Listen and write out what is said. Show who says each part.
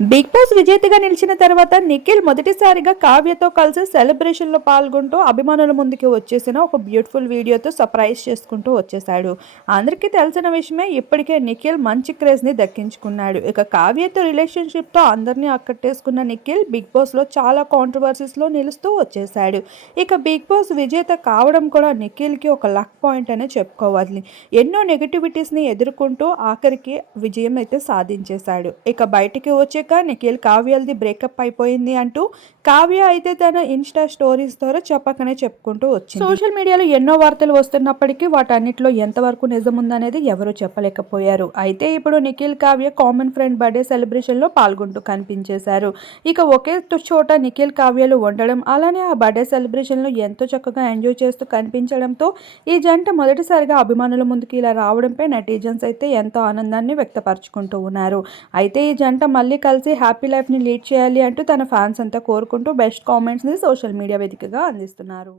Speaker 1: Big boss విజేతగా నిలిచిన తర్వాత నిఖిల్ మొదటిసారిగా కావ్యతో కలిసి సెలబ్రేషన్లో పాల్గొంటూ అభిమానుల ముందుకి వచ్చేసిన ఒక బ్యూటిఫుల్ వీడియోతో సర్ప్రైజ్ చేసుకుంటూ వచ్చేసాడు అందరికీ తెలిసిన విషయమే ఇప్పటికే నిఖిల్ మంచి క్రేజ్ని దక్కించుకున్నాడు. ఇక కావ్యతో రిలేషన్షిప్తో అందరినీ అక్కట్టేసుకున్న నిఖిల్ బిగ్ బాస్లో చాలా కాంట్రవర్సీస్లో నిలుస్తూ వచ్చేసాడు ఇక బిగ్ బాస్ విజేత కావడం కూడా నిఖిల్కి ఒక లక్ పాయింట్ అనే చెప్పుకోవాలి. ఎన్నో నెగటివిటీస్ని ఎదుర్కొంటూ ఆఖరికి విజయం అయితే సాధించేశాడు. ఇక బయటికి వచ్చే వచ్చాక నిఖిల్ కావ్యల్ది బ్రేకప్ అయిపోయింది అంటూ కావ్య అయితే తన ఇన్స్టా స్టోరీస్ ద్వారా చెప్పకనే చెప్పుకుంటూ వచ్చింది. సోషల్ మీడియాలో ఎన్నో వార్తలు వస్తున్నప్పటికీ వాటన్నిటిలో ఎంతవరకు నిజం ఉందనేది ఎవరూ చెప్పలేకపోయారు. అయితే ఇప్పుడు Nikhil Kavya common friend birthday సెలబ్రేషన్లో పాల్గొంటూ కనిపించేశారు. ఇక ఒకే చోట నిఖిల్ కావ్యలు ఉండడం అలానే ఆ బర్త్డే సెలబ్రేషన్లో ఎంతో చక్కగా ఎంజాయ్ చేస్తూ కనిపించడంతో ఈ జంట మొదటిసారిగా అభిమానుల ముందుకు ఇలా రావడంపై నెటిజన్స్ అయితే ఎంతో ఆనందాన్ని వ్యక్తపరచుకుంటూ ఉన్నారు. అయితే ఈ జంట మళ్ళీ కలిసి హ్యాపీ లైఫ్ని లీడ్ చేయాలి అంటూ తన ఫ్యాన్స్ అంతా కోరుకుంటూ బెస్ట్ కామెంట్స్ని సోషల్ మీడియా వేదికగా అందిస్తున్నారు.